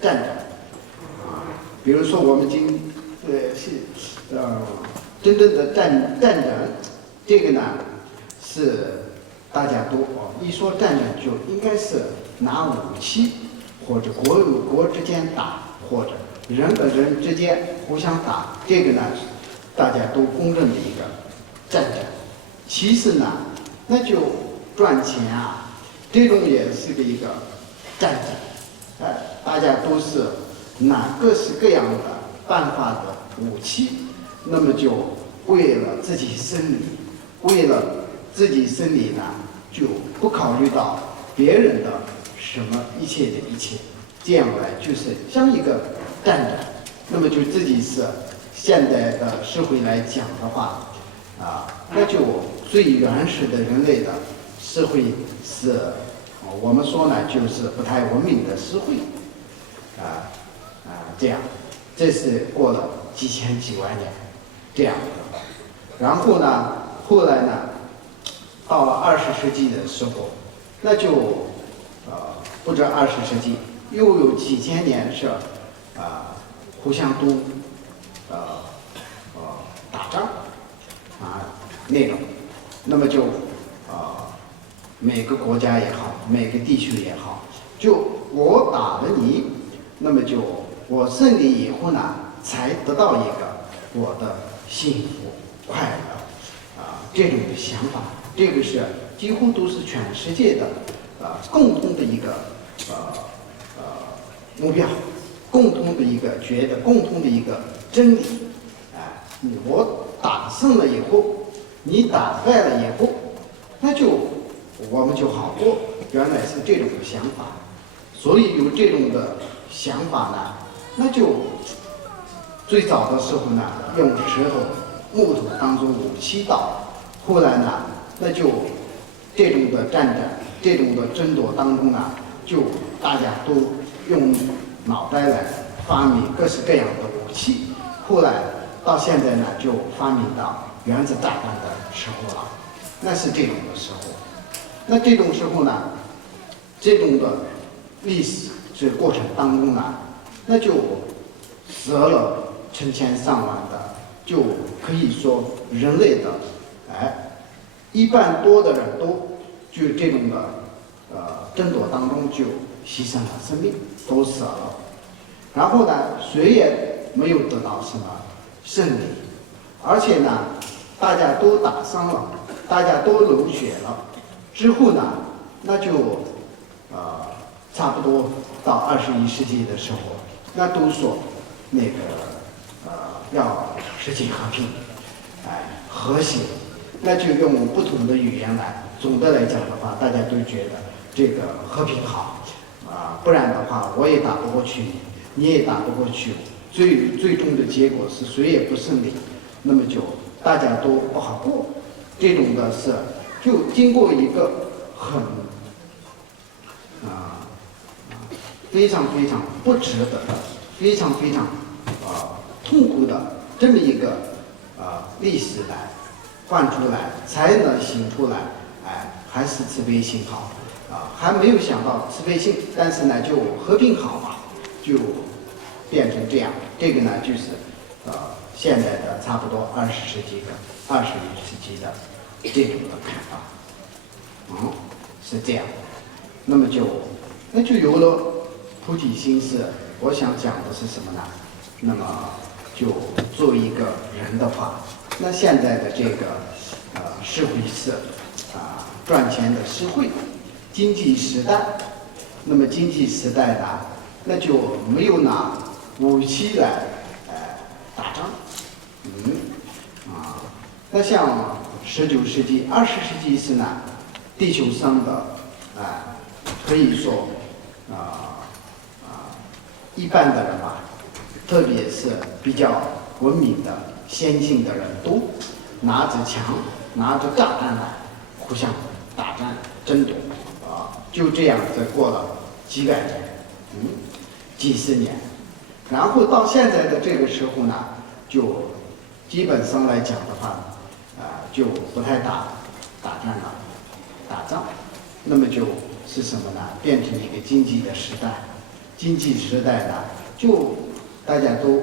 战争比如说我们真正的战争，这个呢是大家都一说战争就应该是拿武器或者国与国之间打，或者人和人之间互相打，这个呢大家都公认的一个战争。其次呢，那就赚钱啊，这种也是一个战争。大家都是拿各式各样的办法的武器，那么就为了自己生理，为了自己生理呢，就不考虑到别人的什么一切的一切，这样来就是像一个战争。那么就自己是现代的社会来讲的话，那就最原始的人类的社会是，我们说呢就是不太文明的社会，这样，这是过了几千几万年这样的。然后呢，后来呢，到了20世纪的时候，那就不止20世纪，又有几千年是互相都打仗那种，那么就每个国家也好，每个地区也好，就我打了你，那么就我胜利以后呢，才得到一个我的幸福快乐这种的想法，这个是几乎都是全世界的共同的一个目标，共同的一个觉得，共同的一个真理。我打胜了以后，你打败了以后，那就我们就好过。原来是这种的想法，所以有这种的想法呢，那就最早的时候呢，用石头、木头当做武器刀，后来呢，那就这种的战争、这种的争夺当中呢，就大家都用脑袋来发明各式各样的武器，后来到现在呢，就发明到原子炸弹的时候了，那是这种的时候。那这种时候呢，这种的历史这过程当中呢，那就死了成千上万的，就可以说人类的1半多的人都就这种的争夺当中就牺牲了生命，都死了。然后呢，谁也没有得到什么胜利，而且呢，大家都打伤了，大家都流血了。之后呢，那就差不多到21世纪的时候，那都说那个要世界和平，和谐，那就用不同的语言来。总的来讲的话，大家都觉得这个和平好不然的话我也打不过去你也打不过去，最终的结果是谁也不胜利，那么就大家都不好过。这种的是就经过一个很非常非常不值得的、非常非常痛苦的这么一个历史来换出来，才能行出来。还是慈悲心好还没有想到慈悲心，但是呢，就和平好嘛，就变成这样。这个呢，就是现在的差不多21世纪的这种的看法，是这样。那么那就有了菩提心是，我想讲的是什么呢？那么就作为一个人的话，那现在的这个社会是赚钱的社会，经济时代。那么经济时代呢，那就没有拿武器来打仗，那像19世纪、20世纪是呢，地球上的可以说一般的人吧，特别是比较文明的、先进的人，都拿着枪、拿着炸弹来互相打战、争夺就这样子过了几百年、几十年，然后到现在的这个时候呢，就基本上来讲的话，就不太打仗了，打仗，那么就是什么呢？变成一个经济的时代。经济时代呢，就大家都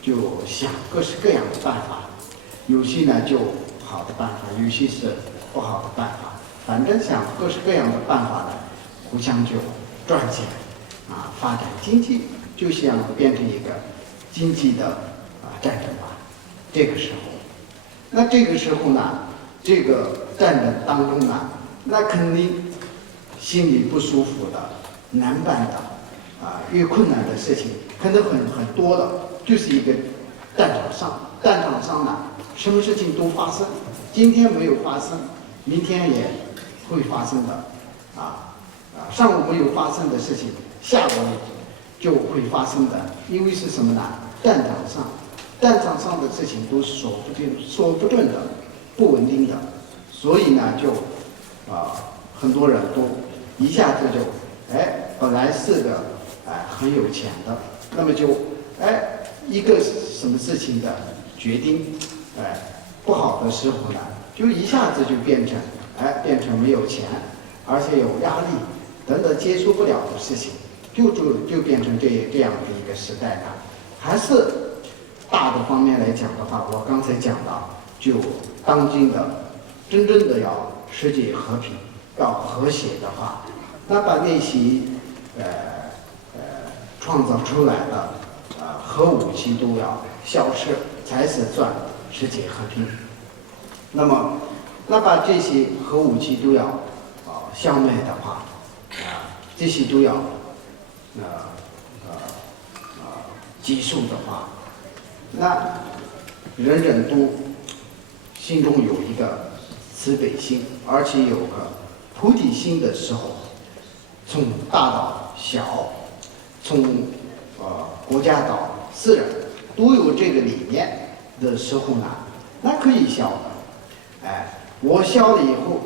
就想各式各样的办法，有些呢就好的办法，有些是不好的办法，反正想各式各样的办法呢，互相就赚钱，发展经济，就像变成一个经济的战争吧。这个时候，那这个时候呢，这个战争当中呢，那肯定心里不舒服的、难办的。越困难的事情可能很多的，就是一个战场上，战场上呢，什么事情都发生，今天没有发生，明天也会发生的，上午没有发生的事情，下午就会发生的，因为是什么呢？战场上的事情都是说不准的，不稳定的，所以呢，就很多人都一下子就本来是个很有钱的，那么就一个什么事情的决定不好的时候呢，就一下子就变成没有钱，而且有压力等等接受不了的事情，就变成这样的一个时代呢。还是大的方面来讲的话，我刚才讲到，就当今的真正的要世界和平，要和谐的话，那把那些创造出来的核武器都要消失，才是算世界和平。那么，那把这些核武器都要消灭的话，这些都要结束的话，那人人都心中有一个慈悲心，而且有个菩提心的时候，从大到小，从国家到私人，都有这个理念的时候呢，那可以消的。我消了以后，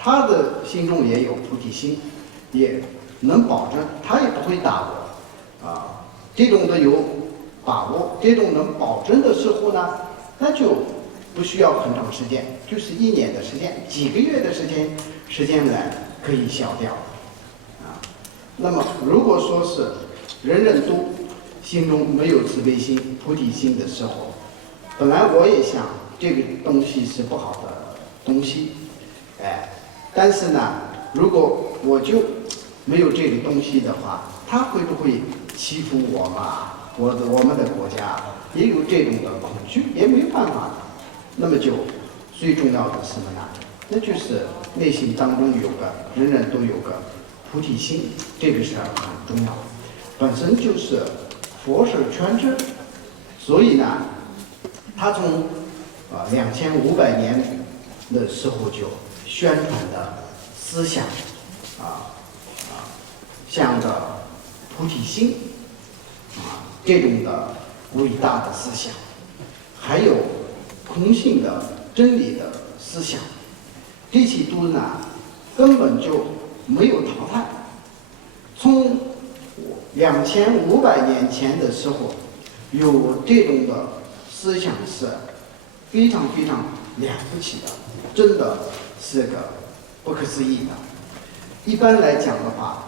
他的心中也有菩提心，也能保证他也不会打我，这种的有把握，这种能保证的时候呢，那就不需要很长时间，就是1年的时间，几个月的时间来可以消掉。那么如果说是人人都心中没有慈悲心、菩提心的时候，本来我也想这个东西是不好的东西，但是呢，如果我就没有这个东西的话，他会不会欺负我嘛？我们的国家也有这种的恐惧，也没有办法的。那么就最重要的是什么呢？那就是内心当中有个人人都有个菩提心，这个是很重要的。本身就是佛是全知，所以呢，他从2500年的时候就宣传的思想像个菩提心这种的伟大的思想，还有空性的真理的思想，这些都呢根本就没有淘汰。从2500年前的时候，有这种的思想是非常非常了不起的，真的是个不可思议的。一般来讲的话，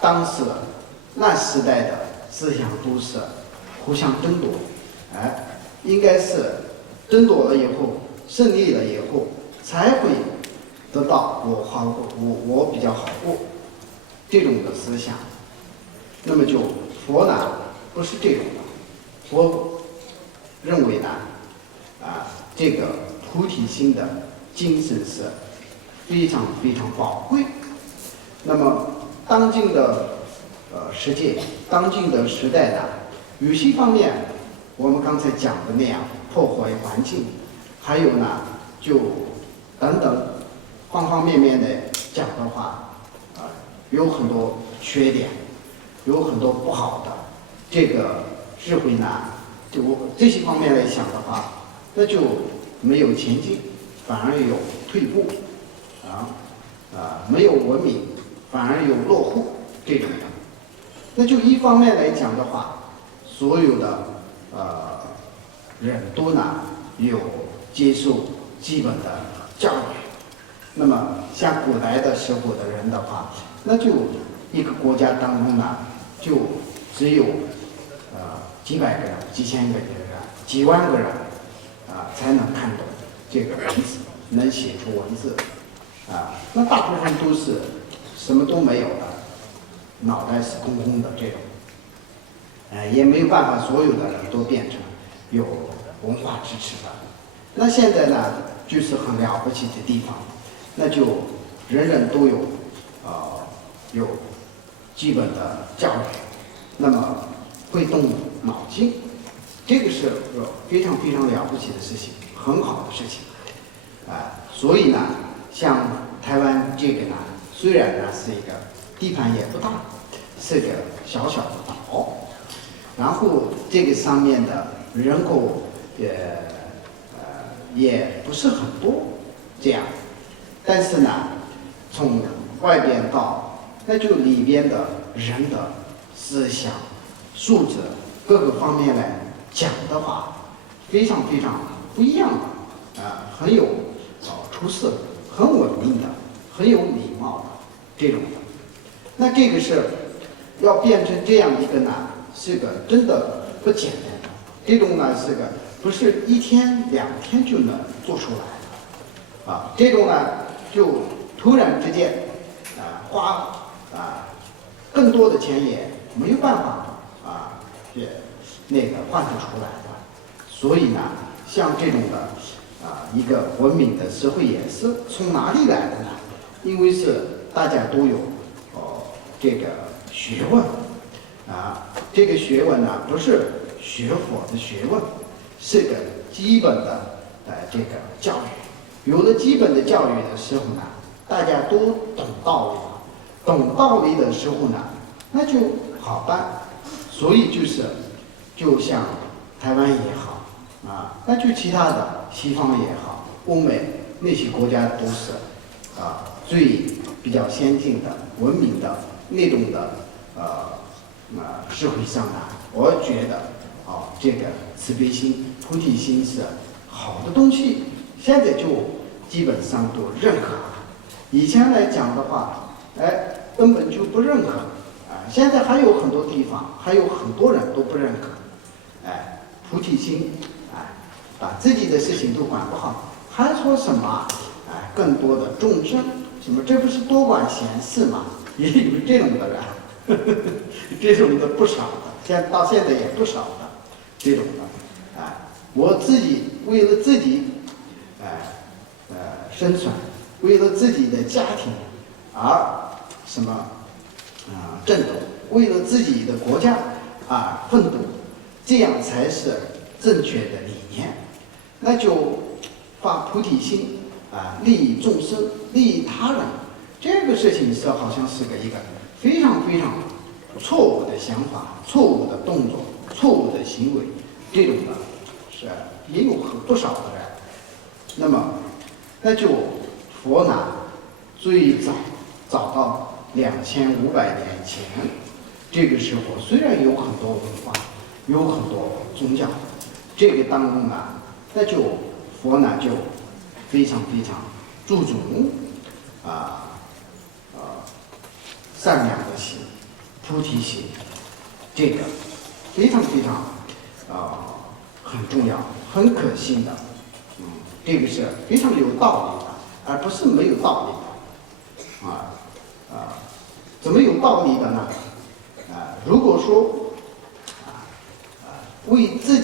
当时那时代的思想都是互相争夺，应该是争夺了以后，胜利了以后，才会得到我比较好过这种的思想。那么就佛呢不是这种的，佛认为呢这个菩提心的精神是非常非常宝贵。那么当今的世界，当今的时代呢，有些方面我们刚才讲的那样破坏环境，还有呢就等等方方面面的讲的话，有很多缺点，有很多不好的。这个智慧呢，就这些方面来讲的话，那就没有前进，反而有退步，没有文明，反而有落后这种的。那就一方面来讲的话，所有的人都呢有接受基本的教育。那么像古代的时候的人的话，那就一个国家当中呢，就只有几百个人、几千个人、几万个人才能看懂这个文字，能写出文字那大部分都是什么都没有的，脑袋是空空的这种，也没有办法所有的人都变成有文化支持的。那现在呢，就是很了不起的地方，那就人人都有基本的教育，那么会动脑筋，这个是非常非常了不起的事情，很好的事情，所以呢，像台湾这个呢，虽然呢是一个地盘也不大，是个小小的岛，然后这个上面的人口也不是很多，这样，但是呢，从外边到那就里边的人的思想、素质各个方面来讲的话，非常非常不一样的，很有出色，很稳定的，很有礼貌的这种的。那这个是要变成这样一个呢，是个真的不简单的。这种呢是个不是1天2天就能做出来的，这种呢就突然之间花更多的钱也没有办法也那个换得出来的。所以呢，像这种的一个文明的社会也是从哪里来的呢？因为是大家都有这个学问这个学问呢不是学佛的学问，是个基本的这个教育。有了基本的教育的时候呢，大家都懂道理了，懂道理的时候呢，那就好办。所以就像台湾也好那就其他的西方也好，欧美那些国家都是最比较先进的、文明的那种的社会上呢，我觉得这个慈悲心、菩提心是好的东西，现在就基本上都认可了。以前来讲的话，根本就不认可现在还有很多地方，还有很多人都不认可菩提心把自己的事情都管不好，还说什么更多的众生什么，这不是多管闲事吗？也有这种的人，这种的不少的，到现在也不少的这种的我自己为了自己生存，为了自己的家庭而什么奋斗，为了自己的国家奋斗，这样才是正确的理念。那就发菩提心利益众生，利益他人，这个事情是好像是一个非常非常错误的想法、错误的动作、错误的行为，这种的是也有不少的人。那么那就佛呢最早到2500年前，这个时候虽然有很多文化，有很多宗教，这个当中呢，那就佛呢就非常非常注重善良的心、菩提心，这个非常非常很重要、很可信的，这个是非常有道理的，而不是没有道理的怎么有道理的呢？如果说为自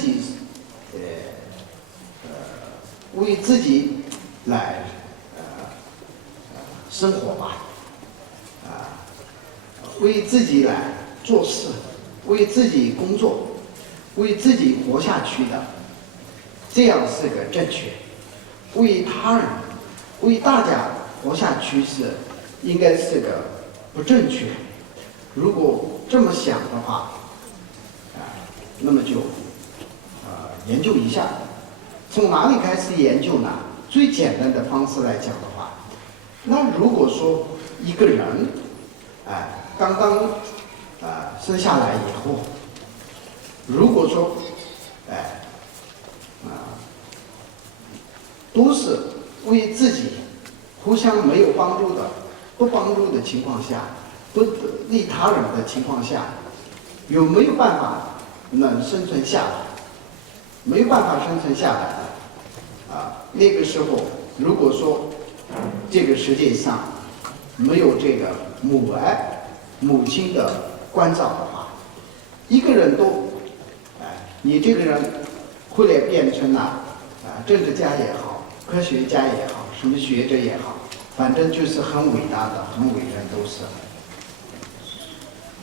己来生活吧，为自己来做事，为自己工作，为自己活下去的，这样是个正确。为他人、为大家活下去应该是个不正确。如果这么想的话那么就研究一下，从哪里开始研究呢？最简单的方式来讲的话，那如果说一个人刚刚生下来以后，如果说都是为自己互相没有帮助的、不帮助的情况下，不利他人的情况下，有没有办法能生存下来？没有办法生存下来的那个时候，如果说这个世界上没有这个母爱、母亲的关照的话，一个人都，你这个人后来变成了政治家也好，科学家也好，什么学者也好，反正就是很伟大的、很伟人都是。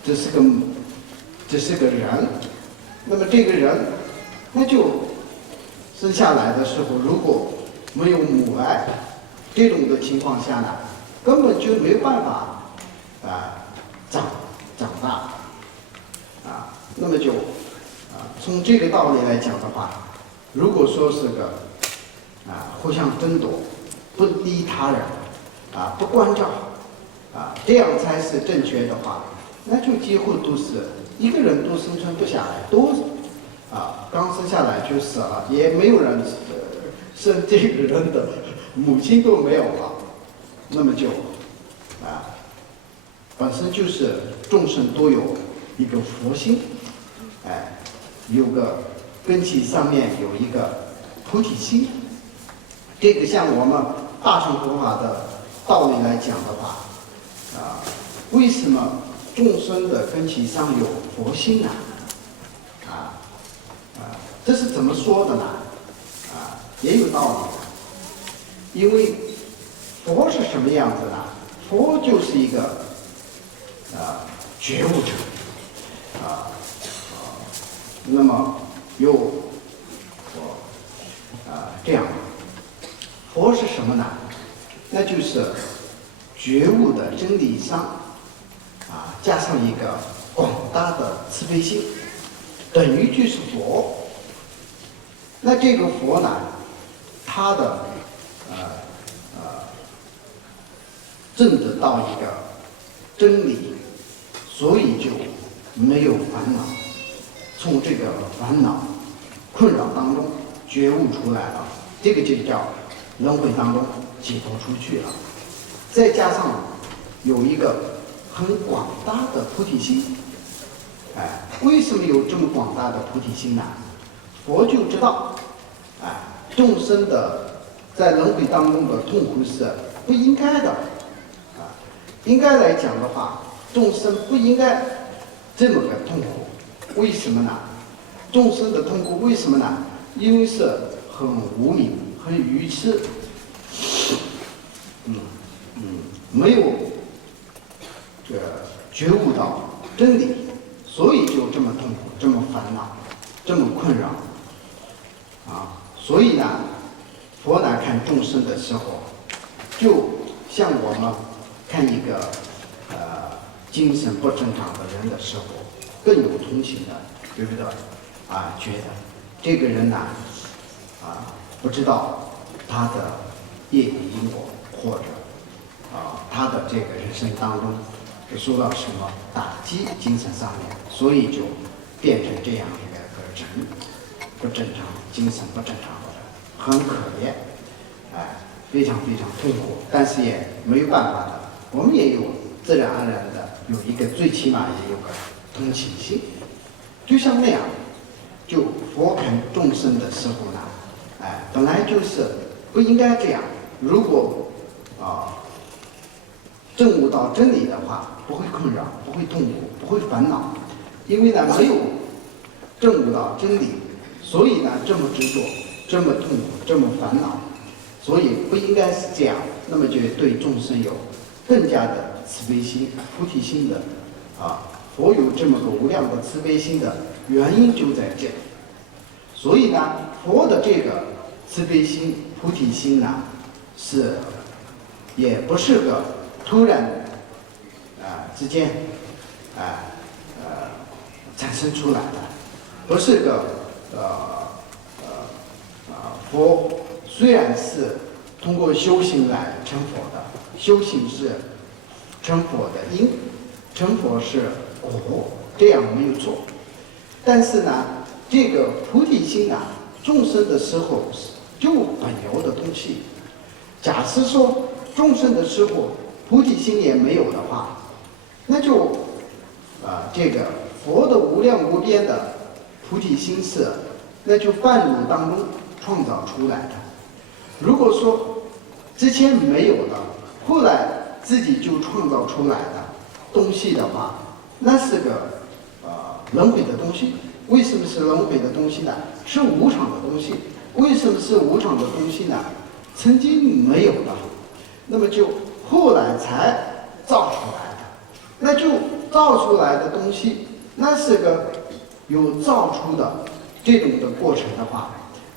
这是个人，那么这个人，那就生下来的时候，如果没有母爱，这种的情况下呢，根本就没有办法长大那么就从这个道理来讲的话，如果说是个互相争夺，不利他人不关照这样才是正确的话，那就几乎都是一个人都生存不下来，都刚生下来就死了，也没有人生这个人的母亲都没有了，那么就本身就是众生都有一个佛心，有个根基上面有一个菩提心。这个像我们大乘佛法的道理来讲的话，为什么众生的根基上有佛心呢？这是怎么说的呢？也有道理的。因为佛是什么样子呢？佛就是一个觉悟者那么有这样，佛是什么呢？那就是觉悟的真理上加上一个广大的慈悲心，等于就是佛。那这个佛呢，他的证得到一个真理，所以就没有烦恼，从这个烦恼困扰当中觉悟出来了，这个就叫轮回当中解脱出去了。再加上有一个很广大的菩提心，为什么有这么广大的菩提心呢？佛就知道，众生的在轮回当中的痛苦是不应该的，应该来讲的话，众生不应该这么个痛苦。为什么呢？众生的痛苦为什么呢？因为是很无明、很愚痴，没有觉悟到真理，所以就这么痛苦、这么烦恼、这么困扰所以呢，佛来看众生的时候，就像我们看一个精神不正常的人的时候，更有同情的，对不对？觉得这个人呢，不知道他的业力因果，或者他的这个人生当中受到什么打击，精神上面，所以就变成这样一个人，不正常，精神不正常的人，很可怜，非常非常痛苦，但是也没有办法的。我们也有自然而然的有一个，最起码也有个同情心，就像那样，就佛看众生的时候呢，本来就是不应该这样。如果证悟到真理的话，不会困扰，不会痛苦，不会烦恼，因为呢没有证悟到真理，所以呢这么执着，这么痛苦，这么烦恼，所以不应该是这样。那么就对众生有更加的慈悲心、菩提心的佛有这么个无量的慈悲心的原因就在这。所以呢，佛的这个慈悲心、菩提心呢，也不是个突然之间产生出来的，不是个佛虽然是通过修行来成佛的，修行是成佛的因，成佛是果，这样没有错。但是呢，这个菩提心众生的时候就本有的东西。假设说众生的时候菩提心也没有的话，那就这个佛的无量无边的菩提心是，那就半路当中创造出来的。如果说之前没有的，后来自己就创造出来的东西的话，那是个轮回的东西。为什么是轮回的东西呢？是无常的东西。为什么是无常的东西呢？曾经没有的，那么就后来才造出来的。那就造出来的东西，那是个有造出的这种的过程的话，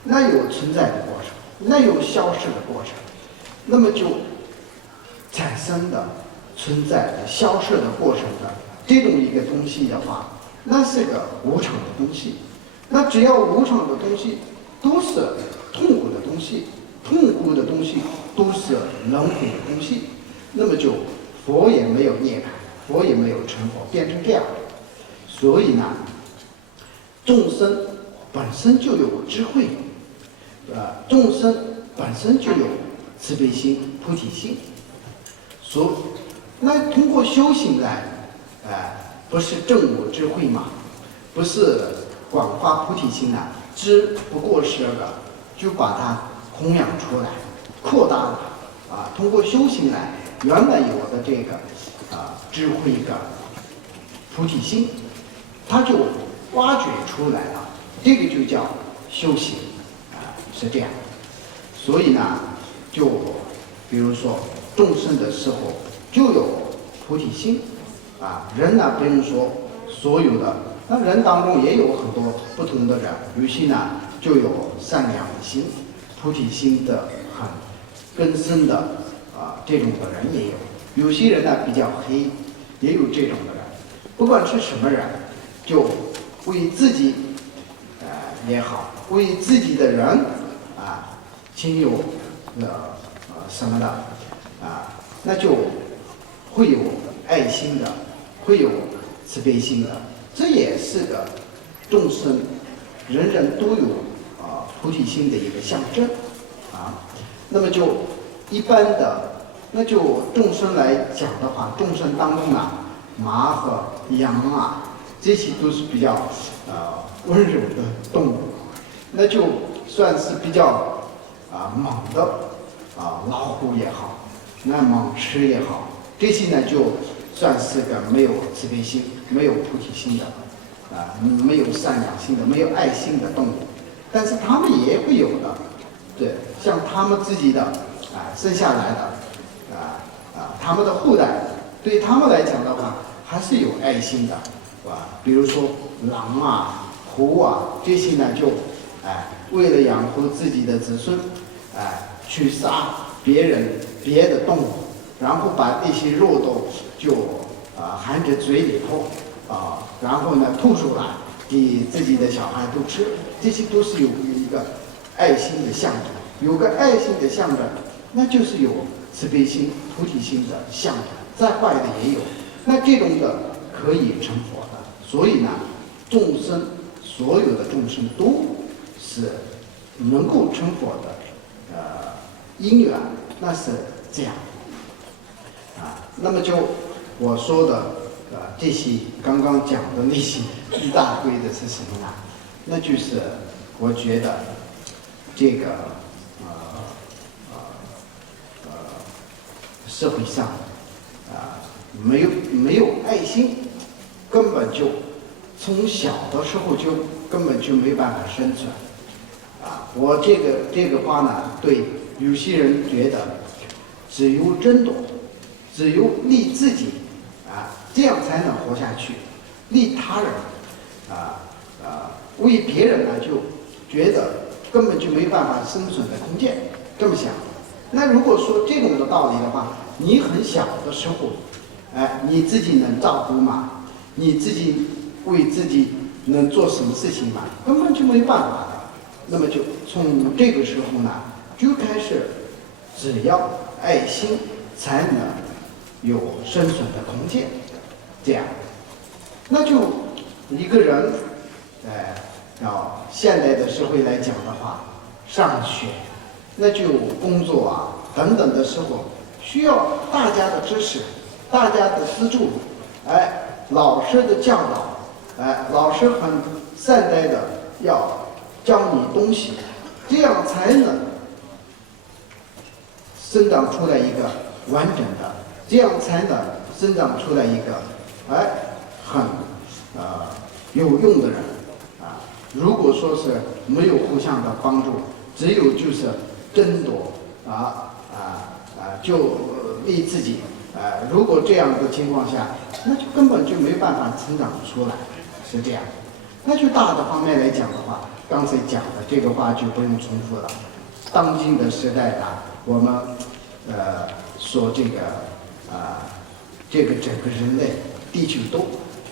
那有存在的过程，那有消失的过程，那么就产生的、存在的、消失的过程的这种一个东西的话，那是个无常的东西。那只要无常的东西都是痛苦的东西，痛苦的东西都是轮回的东西，那么就佛也没有涅槃，佛也没有成佛，变成这样。所以呢，众生本身就有智慧，众生本身就有慈悲心、菩提心。那通过修行来，不是证我智慧吗？不是广发菩提心啊，只不过是个就把它弘扬出来，扩大了通过修行来，原来有的这个智慧的菩提心，它就挖掘出来了，这个就叫修行是这样。所以呢，就比如说众生的时候就有菩提心人呢不用说所有的，那人当中也有很多不同的人，有些呢就有善良的心，菩提心的很根深的这种的人也有，有些人呢比较黑，也有这种的人。不管是什么人，就为自己也好，为自己的人亲友什么的那就会有爱心的，会有慈悲心的，这也是个众生人人都有菩提心的一个象征那么就一般的，那就众生来讲的话，众生当中马和羊这些都是比较温柔的动物，那就算是比较猛的老虎也好，那猛狮也好，这些呢就算是个没有慈悲心、没有菩提心的没有善良心的、没有爱心的动物，但是他们也会有的，对，像他们自己的生下来的他们的后代，对他们来讲的话，还是有爱心的，比如说狼虎这些呢，就为了养活自己的子孙，去杀别的动物，然后把这些肉都就含着嘴里头然后呢吐出来给自己的小孩都吃，这些都是有一个爱心的象征，有个爱心的象征，那就是有慈悲心、菩提心的象征。再坏的也有，那这种的可以成佛的。所以呢，众生所有的众生都是能够成佛的因缘，那是这样那么就我说的这些刚刚讲的那些一大堆的是什么呢？那就是我觉得这个社会上没有爱心，根本就从小的时候就根本就没办法生存我这个话呢，对有些人觉得只有争夺，只有利自己这样才能活下去，利他人为别人呢就觉得根本就没办法生存的空间，这么想。那如果说这种的道理的话，你很小的时候你自己能照顾吗？你自己为自己能做什么事情吗？根本就没办法的。那么就从这个时候呢，就开始只要爱心才能有生存的空间，这样，那就一个人要现代的社会来讲的话，上学，那就工作等等的时候，需要大家的支持，大家的资助，老师的教导，老师很善待的要教你东西，这样才能生长出来一个完整的，这样才能生长出来一个很有用的人啊。如果说是没有互相的帮助，只有就是争夺就为自己如果这样的情况下，那就根本就没办法成长出来，是这样。那就大的方面来讲的话，刚才讲的这个话就不用重复了。当今的时代我们说这个整个人类地球都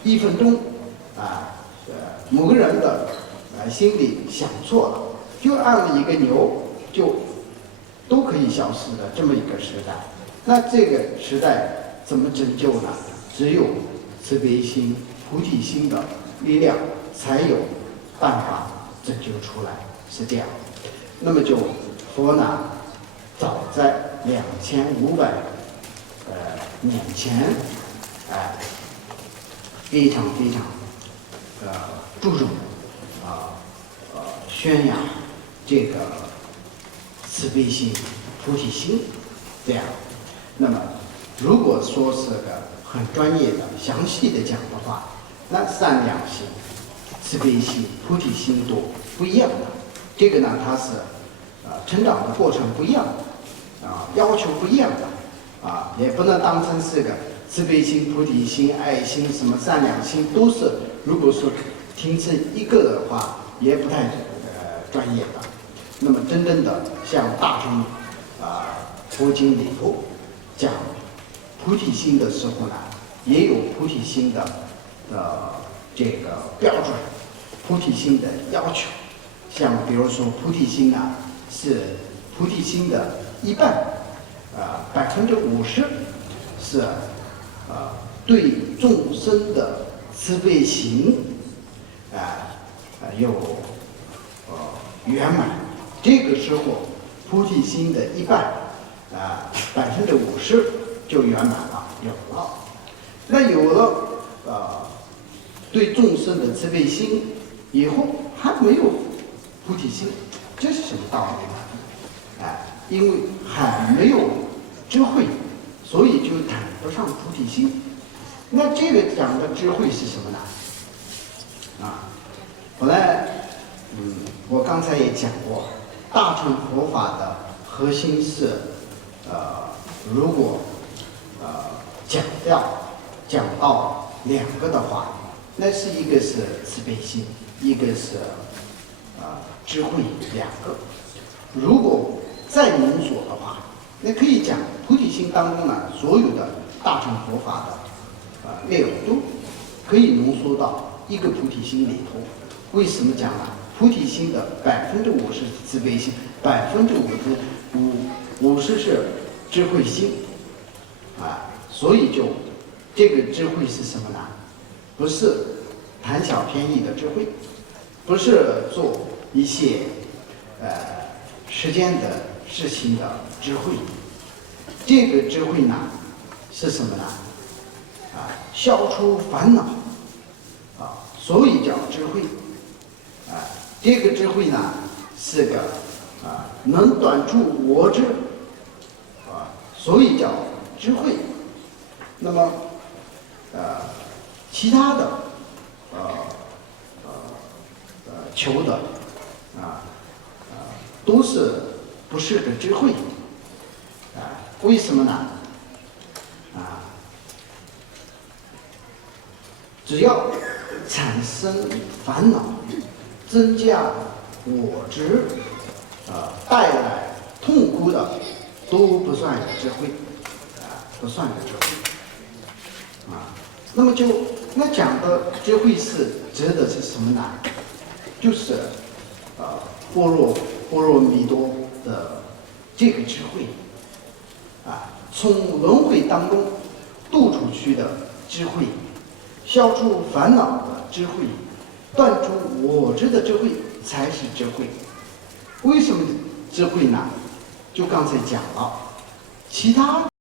1分钟某个人的心里想错了，就按了一个钮就都可以消失的这么一个时代。那这个时代怎么拯救呢？只有慈悲心、菩提心的力量，才有办法拯救出来，是这样。那么就佛呢，早在2500年前，非常注重宣扬这个慈悲心、菩提心，这样。那么，如果说是个很专业的、详细的讲的话，那善良心、慈悲心、菩提心都不一样的。这个呢，它是成长的过程不一样的，要求不一样的，也不能当成是个慈悲心、菩提心、爱心、什么善良心，都是如果说听成一个的话，也不太专业的。那么真正的像大乘佛经里头讲菩提心的时候呢，也有菩提心的这个标准，菩提心的要求。像比如说菩提心是菩提心的一半，50%是对众生的慈悲心有圆满。这个时候菩提心的一半50%就圆满了，有了。那有了对众生的慈悲心以后，还没有菩提心，这是什么道理呢？因为还没有智慧，所以就谈不上菩提心。那这个讲的智慧是什么呢？后来我刚才也讲过，大乘佛法的核心是如果讲到2个的话，那是一个是慈悲心，一个是智慧，2个。如果再浓缩的话，那可以讲菩提心当中呢，所有的大乘佛法的内容都可以浓缩到一个菩提心里头。为什么讲呢？菩提心的50%是慈悲心，50%是智慧心，所以就这个智慧是什么呢？不是贪小便宜的智慧，不是做一些世间的事情的智慧。这个智慧呢是什么呢？消除烦恼所以叫智慧。这个智慧呢是个能断除我执所以叫智慧。那么其他的求的都是不是个智慧为什么呢？只要产生烦恼，增加我执带来痛苦的，都不算有智慧不算有智慧那么那讲的智慧是指的是什么呢？就是般若蜜多的这个智慧从轮回当中渡出去的智慧，消除烦恼的智慧，断除我执的智慧，才是智慧。为什么智慧呢？就刚才讲了，其他